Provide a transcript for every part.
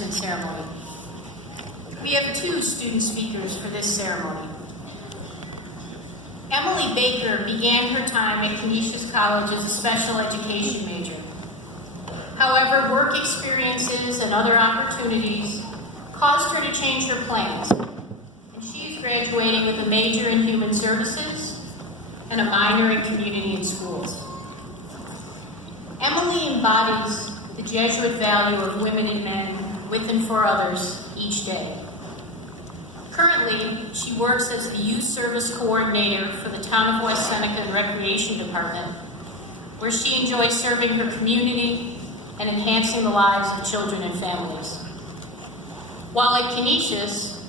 commencement ceremony. We have two student speakers for this ceremony. Emily Baker began her time at Canisius College as a special education major. However, work experiences and other opportunities caused her to change her plans, and she is graduating with a major in human services and a minor in community and schools. Emily embodies the Jesuit value of women and men with and for others each day. Currently, she works as the Youth Service Coordinator for the Town of West Seneca Recreation Department, where she enjoys serving her community and enhancing the lives of children and families. While at Canisius,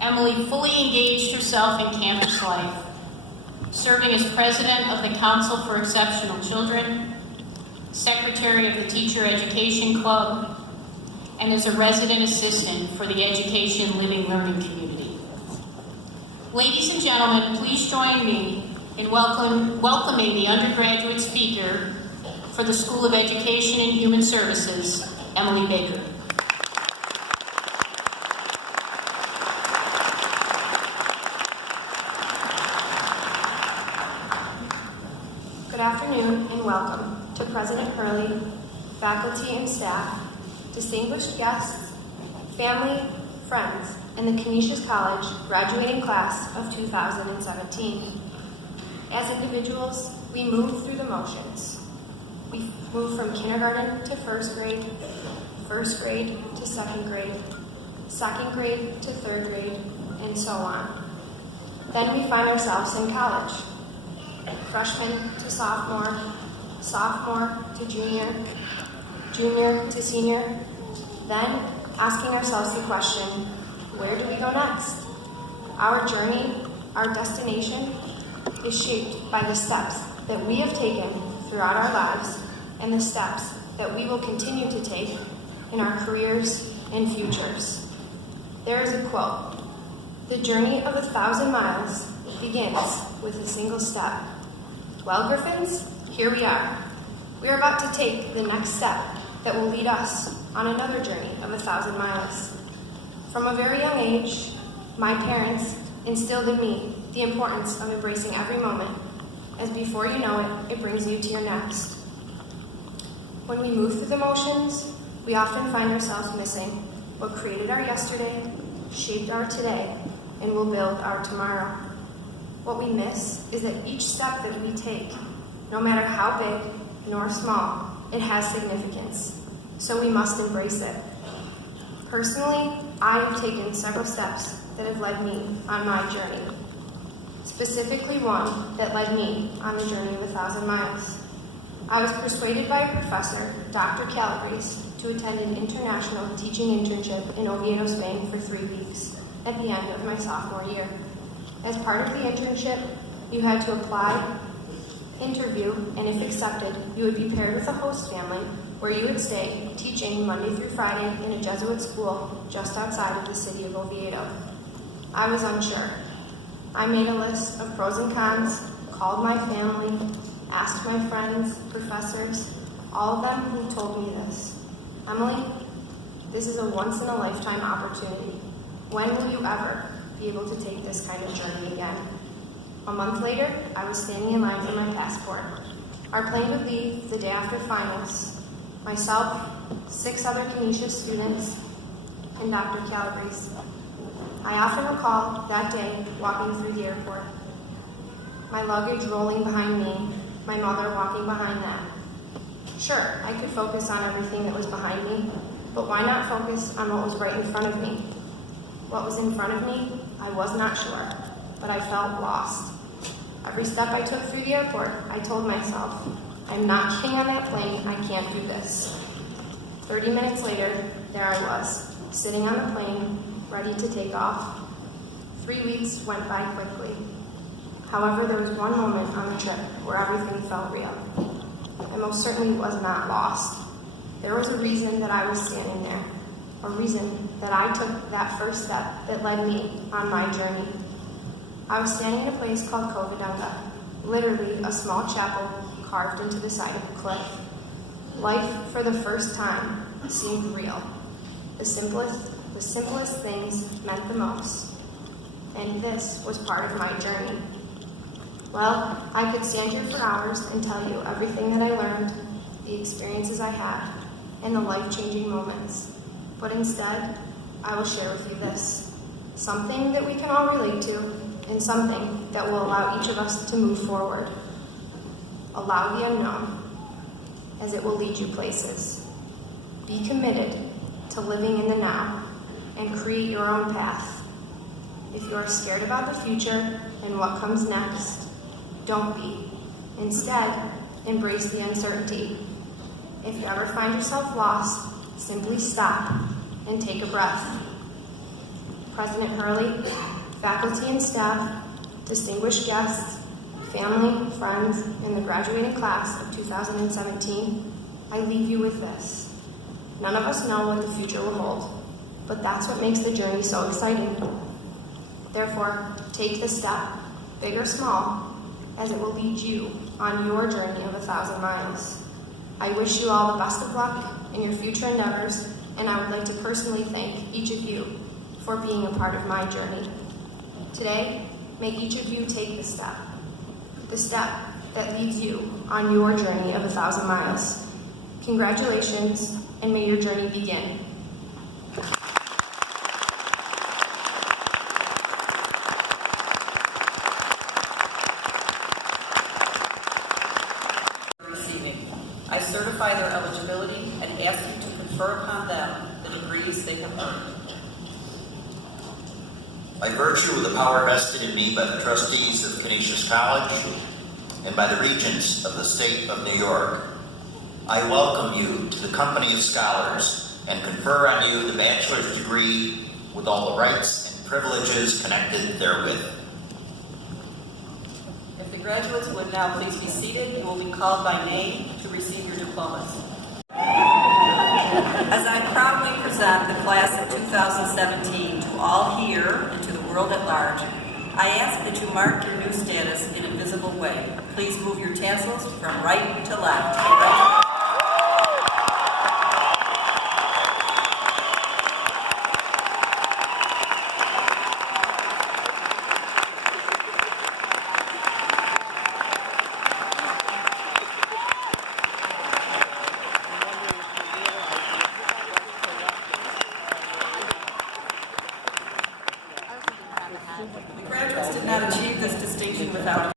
Emily fully engaged herself in campus life, serving as president of the Council for Exceptional Children, secretary of the Teacher Education Club, and as a resident assistant for the Education Living Learning Community. Ladies and gentlemen, please join me in welcoming the undergraduate speaker for the School of Education and Human Services, Emily Baker. Good afternoon and welcome to President Hurley, faculty and staff, distinguished guests, family, friends, and the Canisius College graduating class of 2017. As individuals, we move through the motions. We move from kindergarten to first grade to second grade to third grade, and so on. Then we find ourselves in college. Freshman to sophomore to junior to senior, then asking ourselves the question, where do we go next? Our journey, our destination, is shaped by the steps that we have taken throughout our lives and the steps that we will continue to take in our careers and futures. There is a quote, "The journey of 1,000 miles begins with a single step." Well, Griffins, here we are. We are about to take the next step that will lead us on another journey of 1,000 miles. From a very young age, my parents instilled in me the importance of embracing every moment, as before you know it, it brings you to your next. When we move through the motions, we often find ourselves missing what created our yesterday, shaped our today, and will build our tomorrow. What we miss is that each step that we take, no matter how big nor small, it has significance, so we must embrace it. Personally, I have taken several steps that have led me on my journey, specifically one that led me on the journey of 1,000 miles. I was persuaded by a professor, Dr. Calabrese, to attend an international teaching internship in Oviedo, Spain for 3 weeks at the end of my sophomore year. As part of the internship, you had to apply, interview, and if accepted, you would be paired with a host family where you would stay teaching Monday through Friday in a Jesuit school just outside of the city of Oviedo. I was unsure. I made a list of pros and cons, called my family, asked my friends, professors, all of them who told me this. "Emily, this is a once-in-a-lifetime opportunity. When will you ever be able to take this kind of journey again?" A month later, I was standing in line for my passport. Our plane would leave the day after finals. Myself, 6 other Canisius students, and Dr. Calabrese. I often recall that day walking through the airport. My luggage rolling behind me, my mother walking behind that. Sure, I could focus on everything that was behind me, but why not focus on what was right in front of me? What was in front of me, I was not sure, but I felt lost. Every step I took through the airport, I told myself, I'm not getting on that plane, I can't do this. 30 minutes later, there I was, sitting on the plane, ready to take off. 3 weeks went by quickly. However, there was one moment on the trip where everything felt real. I most certainly was not lost. There was a reason that I was standing there, a reason that I took that first step that led me on my journey. I was standing in a place called Covadonga, literally a small chapel carved into the side of a cliff. Life, for the first time, seemed real. The simplest things meant the most. And this was part of my journey. Well, I could stand here for hours and tell you everything that I learned, the experiences I had, and the life-changing moments. But instead, I will share with you this, something that we can all relate to, and something that will allow each of us to move forward. Allow the unknown, as it will lead you places. Be committed to living in the now, and create your own path. If you are scared about the future and what comes next, don't be. Instead, embrace the uncertainty. If you ever find yourself lost, simply stop and take a breath. President Hurley, faculty and staff, distinguished guests, family, friends, and the graduating class of 2017, I leave you with this. None of us know what the future will hold, but that's what makes the journey so exciting. Therefore, take the step, big or small, as it will lead you on your journey of 1,000 miles. I wish you all the best of luck in your future endeavors, and I would like to personally thank each of you for being a part of my journey. Today, may each of you take the step that leads you on your journey of 1,000 miles. Congratulations, and may your journey begin. I certify their eligibility and ask you to confer upon them the degrees they have earned. By virtue of the power vested in me by the trustees of Canisius College and by the regents of the state of New York, I welcome you to the company of scholars and confer on you the bachelor's degree with all the rights and privileges connected therewith. If the graduates would now please be seated, you will be called by name to receive your diplomas. As I proudly present the class of 2017 to all here and to the world at large, I ask that you mark your new status in a visible way. Please move your tassels from right to left. The graduates did not achieve this distinction without